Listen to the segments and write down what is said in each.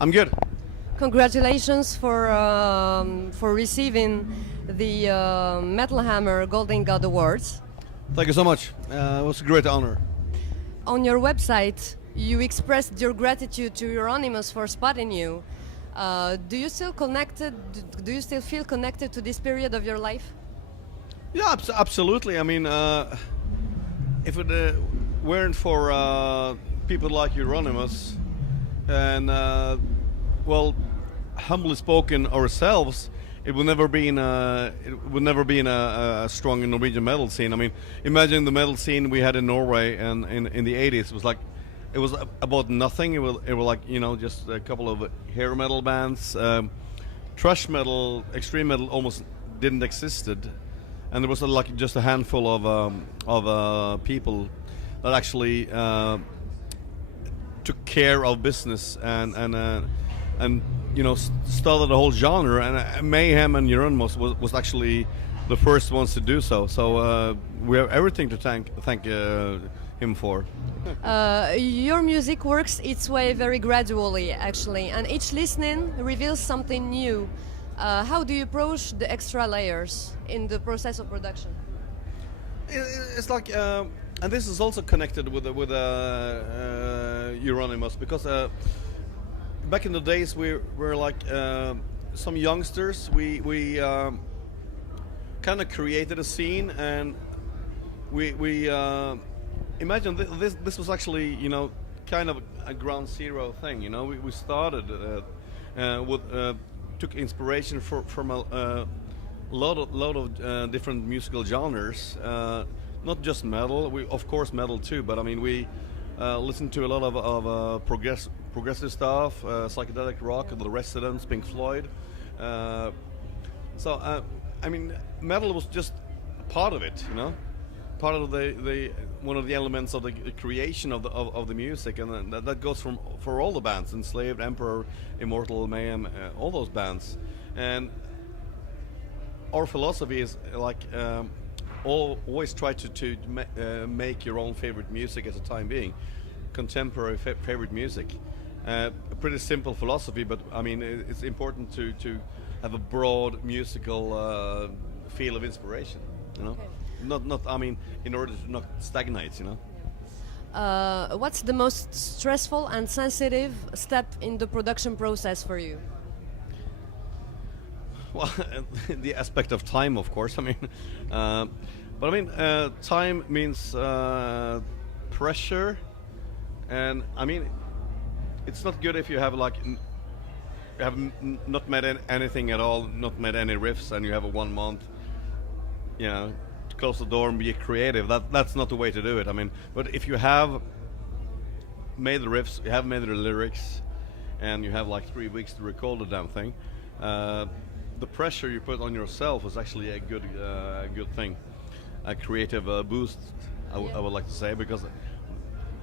I'm good. Congratulations for receiving the Metal Hammer Golden God Awards. Thank you so much. It was a great honor. On your website, you expressed your gratitude to Euronymous for spotting you. Do you still feel connected to this period of your life? Yeah, absolutely. I mean, if it weren't for people like Euronymous and, well, humbly spoken ourselves, it would never be in a strong Norwegian metal scene. I mean, imagine the metal scene we had in Norway and in the 80s. It was about nothing. It was like, you know, just a couple of hair metal bands. Thrash metal, extreme metal almost didn't existed, and there was like just a handful of people that actually took care of business and you know, started a whole genre. And Mayhem and Euronymous was actually the first ones to do so. So we have everything to thank him for. Your music works its way very gradually, actually, and each listening reveals something new. How do you approach the extra layers in the process of production? It's like, and this is also connected with Euronymous, because back in the days we were like some youngsters. We kind of created a scene, and we imagine this was actually, you know, kind of a ground zero thing. You know, we started took inspiration from a lot of different musical genres, not just metal. We of course metal too, but I mean we listened to a lot of progressive stuff, psychedelic rock, The Residents, Pink Floyd. So I mean, metal was just part of it, you know, part of the one of the elements of the creation of the music, and that goes for all the bands: Enslaved, Emperor, Immortal, Mayhem, all those bands. And our philosophy is like always try to make your own favorite music at the time being, contemporary favorite music. A pretty simple philosophy, but I mean it's important to have a broad musical field of inspiration, you know. Okay. Not I mean, in order to not stagnate, you know. What's the most stressful and sensitive step in the production process for you? Well, the aspect of time, of course. I mean, but I mean, time means pressure, and I mean, it's not good if you have like not made anything at all, not made any riffs, and you have a 1 month, you know, to close the door and be creative. That's not the way to do it. I mean, but if you have made the riffs, you have made the lyrics, and you have like 3 weeks to record the damn thing, the pressure you put on yourself is actually a good thing, a creative boost. I would like to say, because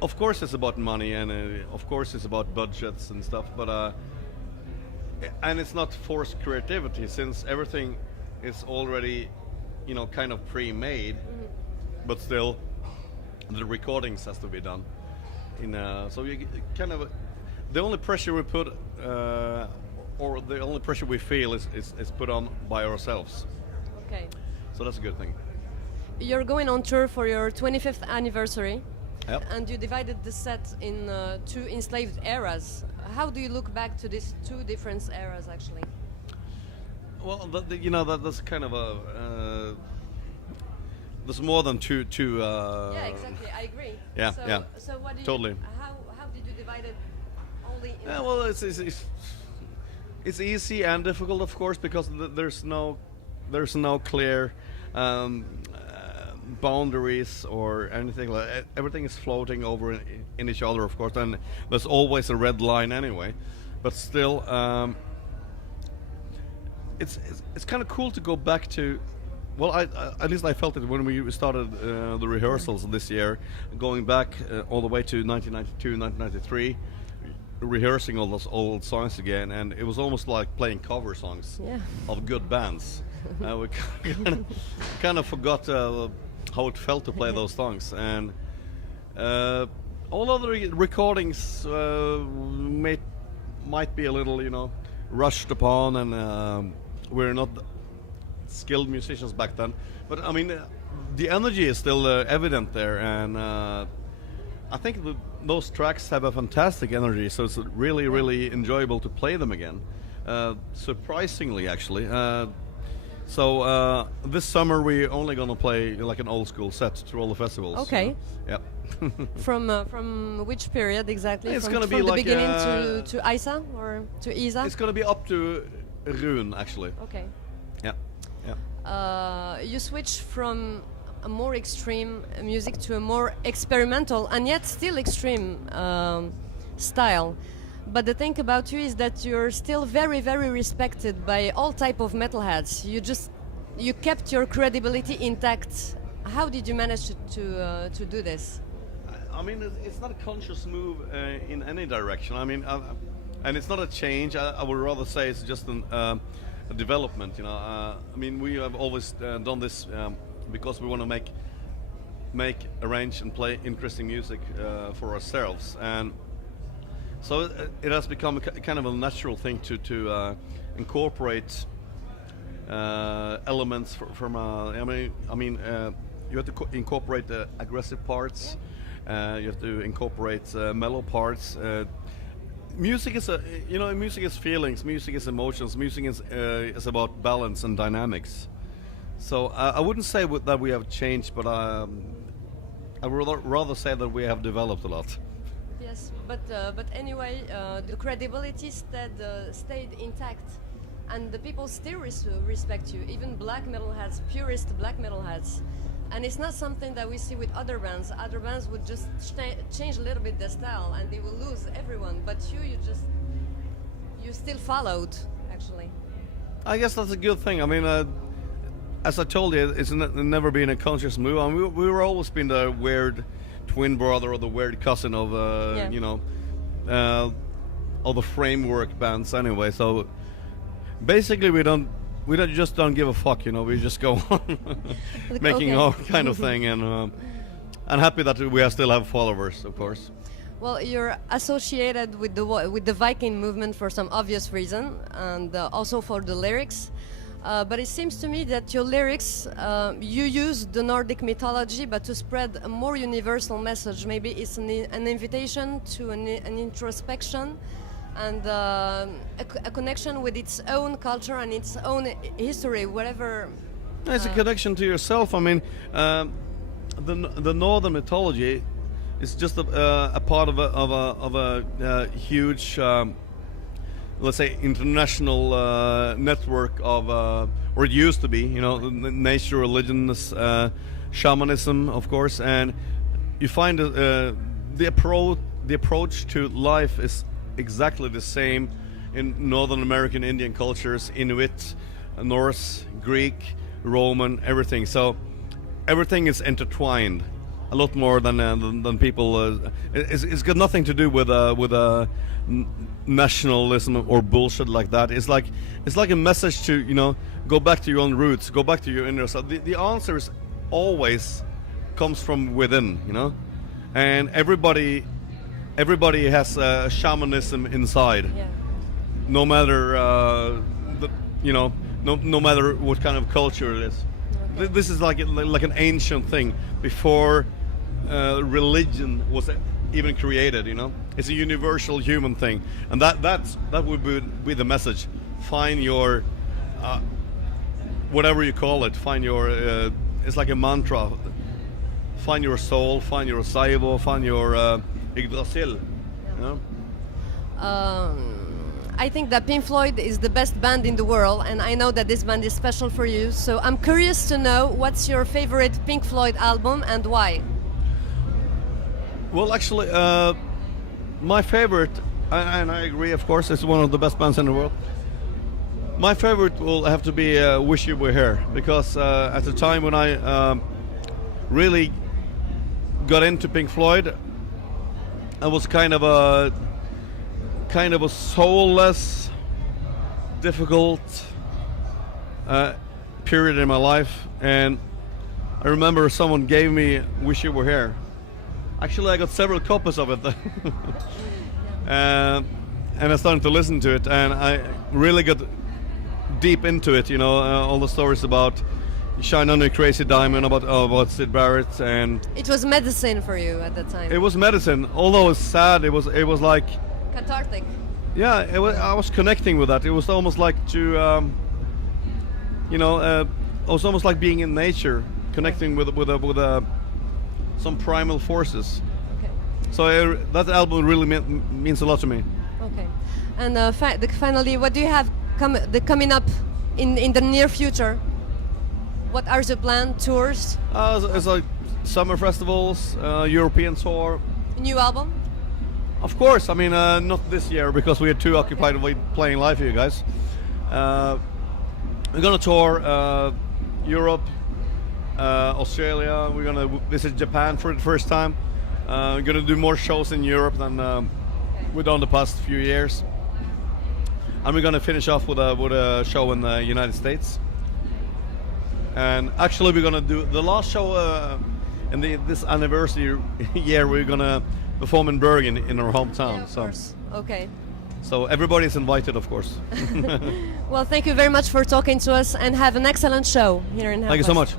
of course it's about money, and of course it's about budgets and stuff, but and it's not forced creativity, since everything is already, you know, kind of pre-made. But still the recordings has to be done in so you kind of, the only pressure we put or the only pressure we feel is put on by ourselves. Okay. So that's a good thing. You're going on tour for your 25th anniversary. Yep. And you divided the set in 2 enslaved eras. How do you look back to these 2 different eras, actually? Well, you know, that's kind of a there's more than two. Yeah, exactly. I agree. Yeah, so, yeah. So what do totally. How did you divide it? Only. Yeah, well, it's easy and difficult, of course, because there's no clear boundaries or anything like that. Everything is floating over in each other, of course, and there's always a red line anyway. But still, it's kind of cool to go back to. Well, at least I felt it when we started the rehearsals this year, going back all the way to 1992, 1993, rehearsing all those old songs again, and it was almost like playing cover songs of good bands. We kind of forgot how it felt to play those songs, and all other recordings might be a little, you know, rushed upon, and we're not skilled musicians back then. But I mean, the energy is still evident there, and I think those tracks have a fantastic energy. So it's really, really enjoyable to play them again. Surprisingly, actually. So this summer we're only gonna play like an old school set through all the festivals. Okay. Yep. From which period exactly? It's from gonna be from the like beginning to Isa or to Isa? It's gonna be up to Juin, actually. Okay. Yeah. Yeah. You switch from a more extreme music to a more experimental and yet still extreme style. But the thing about you is that you're still very, very respected by all type of metalheads. You kept your credibility intact. How did you manage to do this? I mean, it's not a conscious move in any direction. I mean, and it's not a change. I would rather say it's just a development. You know, I mean, we have always done this because we want to make, arrange, and play interesting music for ourselves, and so it has become a kind of a natural thing to incorporate elements from. I mean, you have to incorporate the aggressive parts. You have to incorporate mellow parts. Music is music is feelings. Music is emotions. Music is about balance and dynamics. So I wouldn't say that we have changed, but I would rather say that we have developed a lot. Yes, but anyway, the credibility stayed intact, and the people still respect you, even black metalheads, purist black metalheads. And it's not something that we see with other bands. Other bands would just change a little bit the style, and they will lose everyone. But you still followed, actually. I guess that's a good thing. I mean, as I told you, it's never been a conscious move. I mean, we were always been the weird twin brother or the weird cousin of you know, all the framework bands anyway. So basically, we don't give a fuck, you know. We just go on making our kind of thing, and I'm happy that we still have followers, of course. Well, you're associated with the Viking movement for some obvious reason, and also for the lyrics. But it seems to me that your lyrics, you use the Nordic mythology, but to spread a more universal message. Maybe it's an invitation to an introspection, and a connection with its own culture and its own history, whatever. It's a connection to yourself. I mean, the northern mythology is just a part of a huge, let's say, international network of, or it used to be, you know, nature religions, shamanism, of course, and you find the approach to life is exactly the same in Northern American Indian cultures, Inuit, Norse, Greek, Roman, everything. So everything is intertwined a lot more than people. It's got nothing to do with nationalism or bullshit like that. It's like a message to, you know, go back to your own roots, go back to your inner self. The answer is always comes from within, you know, and everybody has shamanism inside. Yeah. No matter no matter what kind of culture it is. Okay. This is like an ancient thing before religion was even created. You know, it's a universal human thing, and that would be the message. Find your whatever you call it. Find your it's like a mantra. Find your soul. Find your saivo. Find your Yggdrasil. You know? I think that Pink Floyd is the best band in the world, and I know that this band is special for you. So I'm curious to know what's your favorite Pink Floyd album and why. Well, actually, my favorite, and I agree, of course, it's one of the best bands in the world. My favorite will have to be "Wish You Were Here," because at the time when I really got into Pink Floyd, I was kind of a soulless, difficult period in my life, and I remember someone gave me "Wish You Were Here." Actually, I got several copies of it. and I started to listen to it, and I really got deep into it. You know, all the stories about Shine On a Crazy Diamond, about Syd Barrett, and It was medicine for you at that time. it was medicine. Although it's sad, it was like, Cathartic. yeah, I was connecting with that. It was almost like to, it was almost like being in nature, connecting with some primal forces. Okay. So that album really means a lot to me. Okay. And finally, what do you have coming up in the near future? What are the planned tours? It's like summer festivals, European tour. New album? Of course. I mean, not this year because we are too occupied with playing live for you guys. We're gonna tour Europe, Australia. We're gonna visit Japan for the first time. We're gonna do more shows in Europe than we've done the past few years. And we're gonna finish off with a show in the United States. And actually, we're gonna do the last show in this anniversary year. We're gonna perform in Bergen in our hometown. Yeah, of course. Okay. So everybody's invited, of course. Well, thank you very much for talking to us, and have an excellent show here in HELLFEST. Thank you so much.